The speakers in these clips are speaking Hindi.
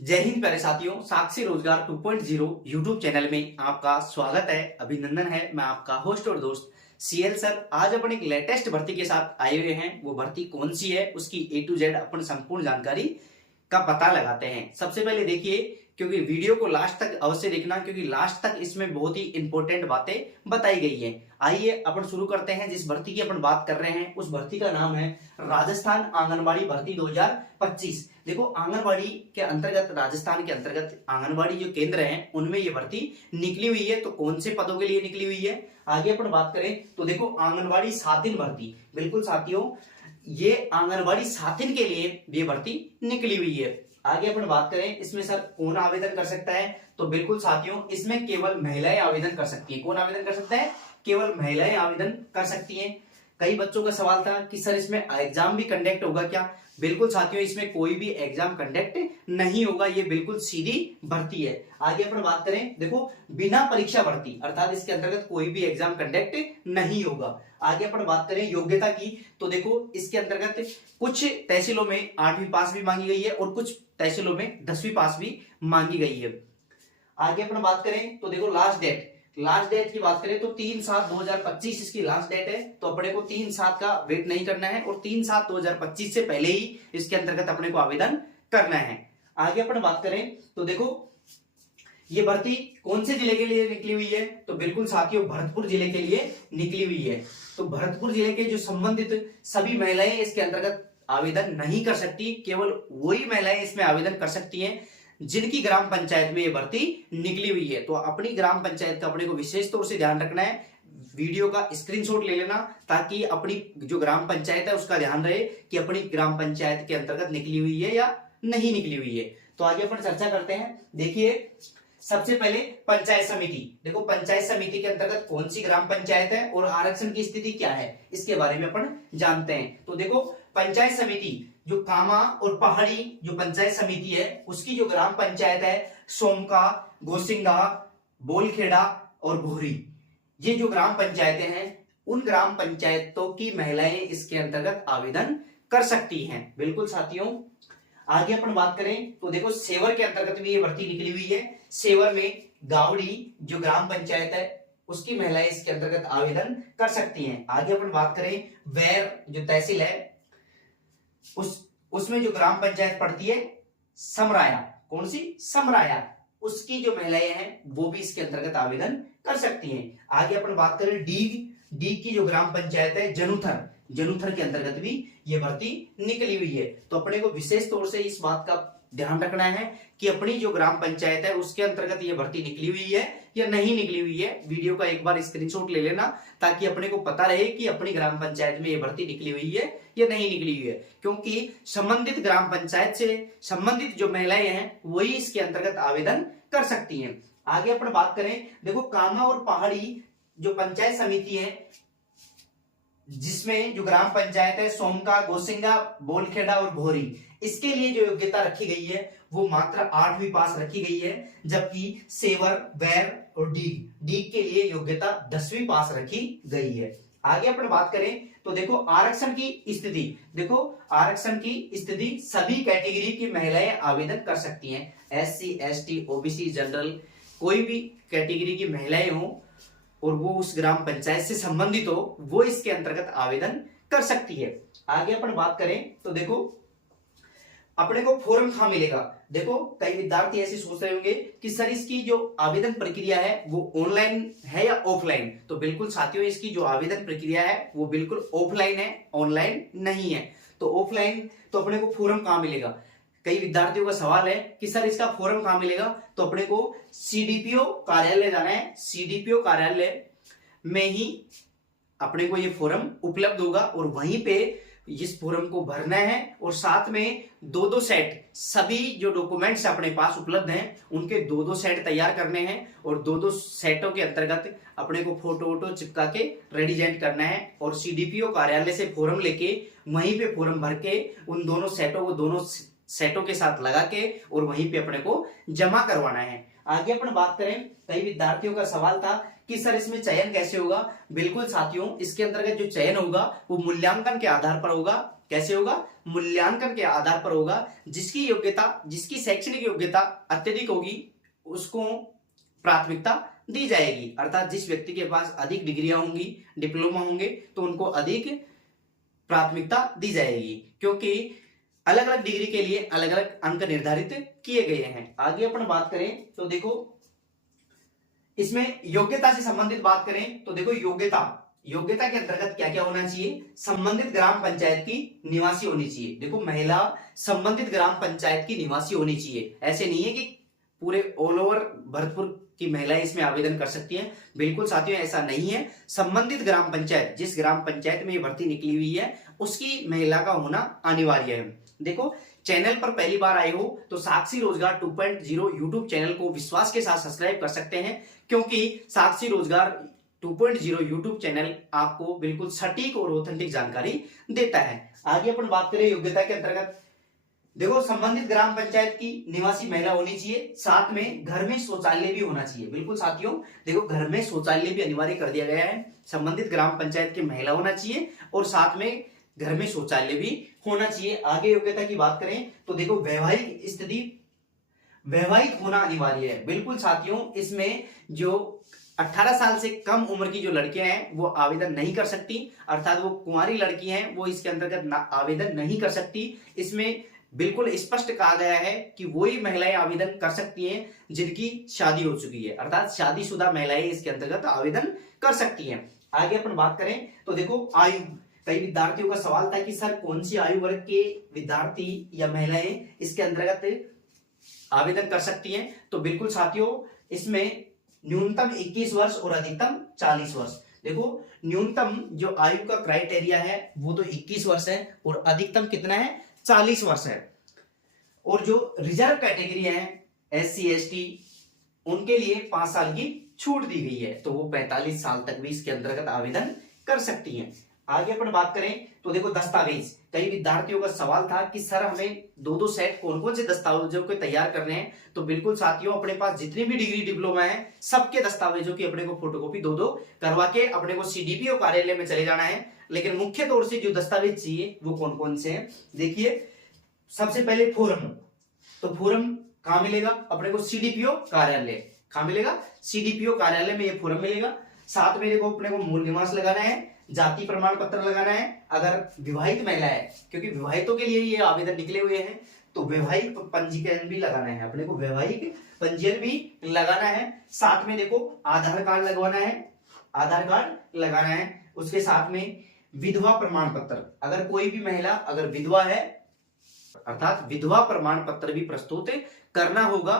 जय हिंद प्यारे साथियों, साक्षी रोजगार 2.0 यूट्यूब चैनल में आपका स्वागत है, अभिनंदन है। मैं आपका होस्ट और दोस्त सीएल सर। आज अपन एक लेटेस्ट भर्ती के साथ आए हुए हैं। वो भर्ती कौन सी है, उसकी ए टू जेड अपन संपूर्ण जानकारी का पता लगाते हैं। सबसे पहले देखिए, क्योंकि वीडियो को लास्ट तक अवश्य देखना, क्योंकि लास्ट तक इसमें बहुत ही इंपॉर्टेंट बातें बताई गई हैं। आइए अपन शुरू करते हैं। जिस भर्ती की अपन बात कर रहे हैं उस भर्ती का नाम है राजस्थान आंगनबाड़ी भर्ती 2025। देखो, आंगनबाड़ी के अंतर्गत, राजस्थान के अंतर्गत आंगनबाड़ी जो केंद्र हैं उनमें ये भर्ती निकली हुई है। तो कौन से पदों के लिए निकली हुई है, आगे अपन बात करें तो देखो, आंगनबाड़ी सातिन भर्ती। बिल्कुल साथियों, ये आंगनबाड़ी सातिन के लिए ये भर्ती निकली हुई है। आगे अपन बात करें इसमें सर कौन आवेदन कर सकता है, तो बिल्कुल साथियों, इसमें केवल महिलाएं आवेदन कर सकती हैं। कौन आवेदन कर सकता है? केवल महिलाएं आवेदन कर सकती हैं। कई बच्चों का सवाल था कि सर इसमें एग्जाम भी कंडक्ट होगा क्या? बिल्कुल साथियों, इसमें कोई भी एग्जाम कंडक्ट नहीं होगा। ये बिल्कुल सीधी भर्ती है। आगे अपन बात करें, देखो, बिना परीक्षा भर्ती, अर्थात इसके अंतर्गत कोई भी एग्जाम कंडक्ट नहीं होगा। आगे अपन बात करें योग्यता की, तो देखो, इसके अंतर्गत कुछ तहसीलों में 8वीं पास भी मांगी गई है और कुछ तहसीलों में 10वीं पास भी मांगी गई है। आगे अपन बात करें तो देखो, लास्ट डेट की बात करें तो 3/7/2025 इसकी लास्ट डेट है। तो अपने को 3/7 का वेट नहीं करना है और 3/7/2025 से पहले ही इसके अंतर्गत अपने को आवेदन करना है। आगे अपन बात करें तो देखो, ये भर्ती कौन से जिले के लिए निकली हुई है, तो बिल्कुल साथियों, भरतपुर जिले के लिए निकली हुई है। तो भरतपुर जिले के जो संबंधित सभी महिलाएं इसके अंतर्गत आवेदन नहीं कर सकती। केवल वही महिलाएं इसमें आवेदन कर सकती हैं जिनकी ग्राम पंचायत में ये भर्ती निकली हुई है। तो अपनी ग्राम पंचायत का अपने को विशेष तौर से ध्यान रखना है। वीडियो का स्क्रीनशॉट ले लेना, ताकि अपनी जो ग्राम पंचायत है उसका ध्यान रहे कि अपनी ग्राम पंचायत के अंतर्गत निकली हुई है या नहीं निकली हुई है। तो आगे अपन चर्चा करते हैं। देखिए, सबसे पहले पंचायत समिति। देखो, पंचायत समिति के अंतर्गत कौन सी ग्राम पंचायत है और आरक्षण की स्थिति क्या है, इसके बारे में अपन जानते हैं। तो देखो, पंचायत समिति जो कामा और पहाड़ी जो पंचायत समिति है उसकी जो ग्राम पंचायत है सोमका, गोसिंगा, बोलखेड़ा और भोरी, ये जो ग्राम पंचायतें हैं, उन ग्राम पंचायतों की महिलाएं इसके अंतर्गत आवेदन कर सकती हैं। बिल्कुल साथियों, आगे अपन बात करें तो देखो, सेवर के अंतर्गत भी ये भर्ती निकली हुई है। सेवर में गावड़ी जो ग्राम पंचायत है उसकी महिलाएं इसके अंतर्गत आवेदन कर सकती हैं। आगे अपन बात करें, वैर जो तहसील है उसमें जो ग्राम पंचायत पड़ती है समराया, कौन सी? समराया, उसकी जो महिलाएं हैं वो भी इसके अंतर्गत आवेदन कर सकती हैं। आगे अपन बात करें डीग की जो ग्राम पंचायत है जनुथर के अंतर्गत भी ये भर्ती निकली हुई है। तो अपने को विशेष तौर से इस बात का ध्यान रखना है कि अपनी जो ग्राम पंचायत है उसके अंतर्गत ये भर्ती निकली हुई है या नहीं निकली हुई है। वीडियो का एक बार स्क्रीनशॉट ले लेना, ताकि अपने को पता रहे कि अपनी ग्राम पंचायत में ये भर्ती निकली हुई है या नहीं निकली हुई है। क्योंकि संबंधित ग्राम पंचायत से संबंधित जो महिलाएं हैं वही इसके अंतर्गत आवेदन कर सकती हैं। आगे अपन बात करें, देखो, कामा और पहाड़ी जो पंचायत समिति है जिसमें जो ग्राम पंचायत है सोमका, गोसिंगा, बोलखेड़ा और भोरी, इसके लिए जो योग्यता रखी गई है वो मात्र 8वीं पास रखी गई है। जबकि सेवर, वैर और डीग के लिए योग्यता 10वीं पास रखी गई है। आगे अपन बात करें तो देखो, आरक्षण की स्थिति। देखो, आरक्षण की स्थिति सभी कैटेगरी की महिलाएं आवेदन कर सकती हैं। SC, ST, OBC, जनरल, कोई भी कैटेगरी की महिलाएं हो और वो उस ग्राम पंचायत से संबंधित हो, वो इसके अंतर्गत आवेदन कर सकती है। आगे अपन बात करें तो देखो, अपने को फॉर्म कहां मिलेगा। देखो, कई विद्यार्थी ऐसे सोच रहे होंगे कि सर इसकी जो आवेदन प्रक्रिया है वो ऑनलाइन है या ऑफलाइन। तो बिल्कुल साथियों, इसकी जो आवेदन प्रक्रिया है वो बिल्कुल ऑफलाइन है, ऑनलाइन नहीं है। तो ऑफलाइन तो अपने को फॉर्म कहां मिलेगा? कई विद्यार्थियों का सवाल है कि सर इसका फॉर्म कहां मिलेगा। तो अपने को CDPO कार्यालय जाना है। CDPO कार्यालय में ही अपने को ये फॉर्म उपलब्ध होगा और वहीं पे इस फॉर्म को भरना है। और साथ में 2-2 सेट, सभी जो डॉक्यूमेंट्स अपने पास उपलब्ध हैं उनके 2-2 सेट तैयार करने हैं और 2-2 सेटों के अंतर्गत अपने को फोटो वोटो चिपका के रेडिजेंट करना है और CDPO कार्यालय से फॉर्म लेके वहीं पे फॉर्म भर के उन दोनों सेटों को दोनों सेटों के साथ लगा के और वहीं पे अपने को जमा करवाना है। आगे अपन बात करें, कई विद्यार्थियों का सवाल था कि सर इसमें चयन कैसे होगा। बिल्कुल साथियों, इसके अंतर्गत जो चयन होगा वो मूल्यांकन के आधार पर होगा। कैसे होगा? मूल्यांकन के आधार पर होगा। जिसकी योग्यता, जिसकी शैक्षणिक योग्यता अत्यधिक होगी उसको प्राथमिकता दी जाएगी। अर्थात जिस व्यक्ति के पास अधिक डिग्रियां होंगी, डिप्लोमा होंगे, तो उनको अधिक प्राथमिकता दी जाएगी, क्योंकि अलग अलग डिग्री के लिए अलग अलग अंक निर्धारित किए गए हैं। आगे अपन बात करें तो देखो इसमें योग्यता से संबंधित बात करें तो देखो योग्यता के अंतर्गत क्या क्या होना चाहिए। संबंधित ग्राम पंचायत की निवासी होनी चाहिए। देखो महिला संबंधित ग्राम पंचायत की निवासी होनी चाहिए। ऐसे नहीं है कि पूरे ऑल ओवर भरतपुर की महिलाएं इसमें आवेदन कर सकती हैं। बिल्कुल साथियों ऐसा नहीं है। संबंधित ग्राम पंचायत, जिस ग्राम पंचायत में ये भर्ती निकली हुई है उसकी महिला का होना अनिवार्य है। देखो चैनल पर पहली बार आए हो तो साक्षी रोजगार 2.0 यूट्यूब चैनल को विश्वास के साथ सब्सक्राइब कर सकते हैं, क्योंकि साक्षी रोजगार 2.0 यूट्यूब चैनल आपको बिल्कुल सटीक और ऑथेंटिक जानकारी देता है। आगे अपन बात करें योग्यता के अंतर्गत, देखो संबंधित ग्राम पंचायत की निवासी महिला होनी चाहिए, साथ में घर में शौचालय भी होना चाहिए। बिल्कुल साथियों देखो घर में शौचालय भी अनिवार्य कर दिया गया है। संबंधित ग्राम पंचायत की महिला होना चाहिए और साथ में घर में शौचालय भी होना चाहिए। आगे योग्यता की बात करें तो देखो वैवाहिक स्थिति, वैवाहिक होना अनिवार्य है। बिल्कुल साथियों इसमें जो 18 साल से कम उम्र की जो लड़कियां हैं वो आवेदन नहीं कर सकती, अर्थात वो कुंवारी लड़की हैं वो इसके अंतर्गत आवेदन नहीं कर सकती। इसमें बिल्कुल स्पष्ट कहा गया है कि वही महिलाएं आवेदन कर सकती हैं जिनकी शादी हो चुकी है, अर्थात शादीशुदा महिलाएं इसके अंतर्गत आवेदन कर सकती हैं। आगे अपन बात करें तो देखो आयु, कई विद्यार्थियों का सवाल था कि सर कौन सी आयु वर्ग के विद्यार्थी या महिलाएं इसके अंतर्गत आवेदन कर सकती हैं। तो बिल्कुल साथियों इसमें न्यूनतम 21 वर्ष और अधिकतम 40 वर्ष। देखो न्यूनतम जो आयु का क्राइटेरिया है वो तो 21 वर्ष है और अधिकतम कितना है? 40 वर्ष है। और जो रिजर्व कैटेगरी है SC ST उनके लिए 5 साल की छूट दी गई है, तो वो 45 साल तक भी इसके अंतर्गत आवेदन कर सकती हैं। आगे अपन बात करें तो देखो दस्तावेज, कई विद्यार्थियों का सवाल था कि सर हमें दो सेट कौन कौन से दस्तावेजों को तैयार करने हैं। तो बिल्कुल साथियों अपने पास जितनी भी डिग्री डिप्लोमा है सबके दस्तावेजों की अपने को फोटोकॉपी दो करवा के अपने को CDPO कार्यालय में चले जाना है। लेकिन मुख्य तौर से जो दस्तावेज चाहिए वो कौन कौन से हैं, देखिए सबसे पहले फॉर्म, तो फॉर्म कहां मिलेगा? अपने को CDPO कार्यालय। कहां मिलेगा? CDPO कार्यालय में ये फॉर्म मिलेगा। साथ में देखो अपने को मूल निवास लगाना है, जाति प्रमाण पत्र लगाना है अगर विवाहित महिला है, क्योंकि विवाहितों के लिए ये आवेदन निकले हुए हैं, तो वैवाहिक पंजीकरण भी लगाना है, अपने को वैवाहिक पंजीयन भी लगाना है। साथ में देखो आधार कार्ड लगवाना है, आधार कार्ड लगाना है। उसके साथ में विधवा प्रमाण पत्र, अगर कोई भी महिला अगर विधवा है अर्थात विधवा प्रमाण पत्र भी प्रस्तुत करना होगा।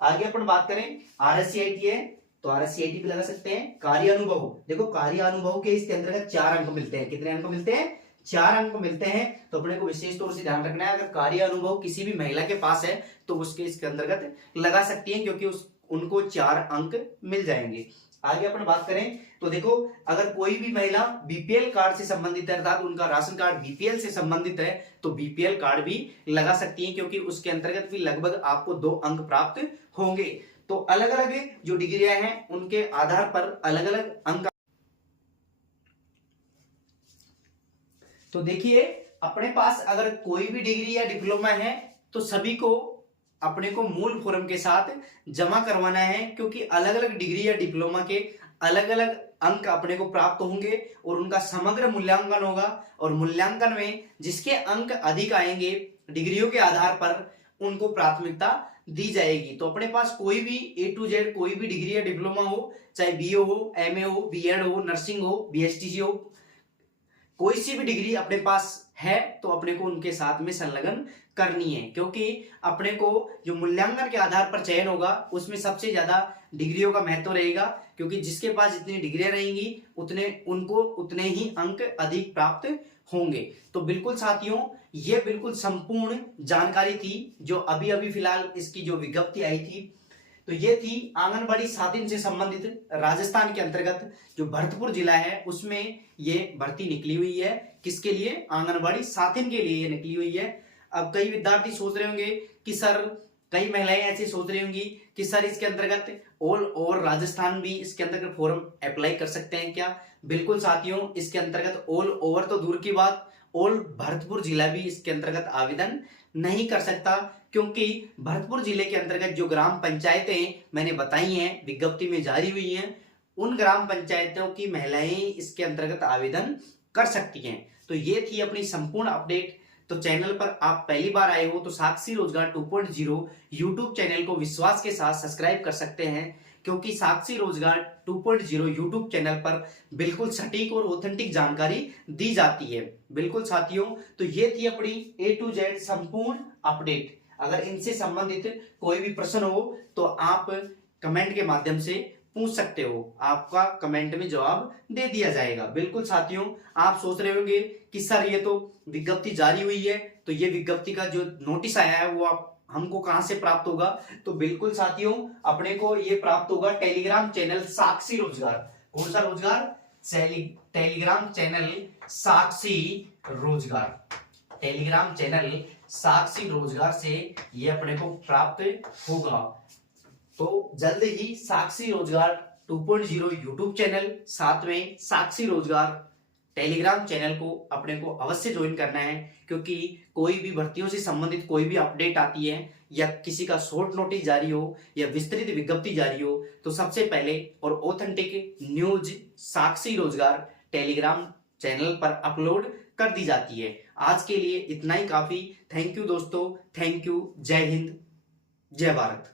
आगे अपन बात करें RSCIT है तो RSCIT भी लगा सकते हैं। कार्य अनुभव, देखो कार्य अनुभव के इसके अंतर्गत 4 अंक मिलते हैं। कितने अंक मिलते हैं? 4 अंक मिलते हैं। तो अपने को विशेष तौर से ध्यान रखना है अगर कार्य अनुभव किसी भी महिला के पास है तो उसके इसके अंतर्गत लगा सकती है, क्योंकि उनको 4 अंक मिल जाएंगे। आगे अपन बात करें तो देखो अगर कोई भी महिला BPL कार्ड से संबंधित है, अर्थात उनका राशन कार्ड BPL से संबंधित है, तो BPL कार्ड भी लगा सकती है, क्योंकि उसके अंतर्गत भी लगभग आपको 2 अंक प्राप्त होंगे। तो अलग अलग जो डिग्रियां हैं उनके आधार पर अलग अलग अंक। तो देखिए अपने पास अगर कोई भी डिग्री या डिप्लोमा है तो सभी को अपने को मूल फॉर्म के साथ जमा करवाना है, क्योंकि अलग अलग डिग्री या डिप्लोमा के अलग अलग अंक अपने को प्राप्त होंगे और उनका समग्र मूल्यांकन होगा। और मूल्यांकन में जिसके अंक अधिक आएंगे डिग्रियों के आधार पर उनको प्राथमिकता दी जाएगी। तो अपने पास कोई भी A to Z कोई भी डिग्री या डिप्लोमा हो, चाहे BA हो, MA हो, B.Ed हो, नर्सिंग हो, BSTC हो, कोई सी भी डिग्री अपने पास है तो अपने को उनके साथ में संलग्न करनी है, क्योंकि अपने को जो मूल्यांकन के आधार पर चयन होगा उसमें सबसे ज्यादा डिग्रियों का महत्व रहेगा, क्योंकि जिसके पास जितनी डिग्रियां रहेंगी उतने ही अंक अधिक प्राप्त होंगे। तो बिल्कुल साथियों ये बिल्कुल संपूर्ण जानकारी थी जो अभी अभी फिलहाल इसकी जो विज्ञप्ति आई थी। तो ये थी आंगनबाड़ी साथिन से संबंधित राजस्थान के अंतर्गत जो भरतपुर जिला है उसमें ये भर्ती निकली हुई है। किसके लिए? आंगनबाड़ी साथिन के लिए ये निकली हुई है। अब कई विद्यार्थी सोच रहे होंगे कि सर, कई महिलाएं ऐसे सोच रही होंगी कि सर इसके अंतर्गत ऑल ओवर राजस्थान भी इसके अंतर्गत फॉर्म अप्लाई कर सकते हैं क्या? बिल्कुल साथियों, इसके अंतर्गत ऑल ओवर तो दूर की बात, ऑल भरतपुर जिला भी इसके अंतर्गत आवेदन नहीं कर सकता, क्योंकि भरतपुर जिले के अंतर्गत जो ग्राम पंचायतें मैंने बताई हैं, विज्ञप्ति में जारी हुई हैं, उन ग्राम पंचायतों की महिलाएं इसके अंतर्गत आवेदन कर सकती हैं। तो ये थी अपनी संपूर्ण अपडेट। तो चैनल पर आप पहली बार आए हो तो साक्षी रोजगार 2.0 यूट्यूब चैनल को विश्वास के साथ सब्सक्राइब कर सकते हैं, क्योंकि साक्षी रोजगार 2.0 यूट्यूब चैनल पर बिल्कुल सटीक और ऑथेंटिक जानकारी दी जाती है। बिल्कुल साथियों, तो ये थी अपनी A to Z संपूर्ण अपडेट। अगर इनसे संबंधित कोई भी प्रश्न हो तो आप कमेंट के माध्यम से पूछ सकते हो, आपका कमेंट में जवाब दे दिया जाएगा। बिल्कुल साथियों, आप सोच रहे होंगे कि सर ये तो विज्ञप्ति जारी हुई है, तो ये विज्ञप्ति का जो नोटिस आया है वो आप हमको कहां से प्राप्त होगा? तो बिल्कुल साथियों, अपने को ये प्राप्त होगा टेलीग्राम चैनल साक्षी रोजगार। कौन सा रोजगार? टेलीग्राम चैनल साक्षी रोजगार। टेलीग्राम चैनल साक्षी रोजगार से ये अपने को प्राप्त होगा। तो जल्द ही साक्षी रोजगार 2.0 यूट्यूब चैनल, साथ में साक्षी रोजगार टेलीग्राम चैनल को अपने को अवश्य ज्वाइन करना है, क्योंकि कोई भी भर्तियों से संबंधित कोई भी अपडेट आती है या किसी का शॉर्ट नोटिस जारी हो या विस्तृत विज्ञप्ति जारी हो, तो सबसे पहले और ऑथेंटिक न्यूज साक्षी रोजगार टेलीग्राम चैनल पर अपलोड कर दी जाती है। आज के लिए इतना ही काफी। थैंक यू दोस्तों, थैंक यू। जय हिंद, जय भारत।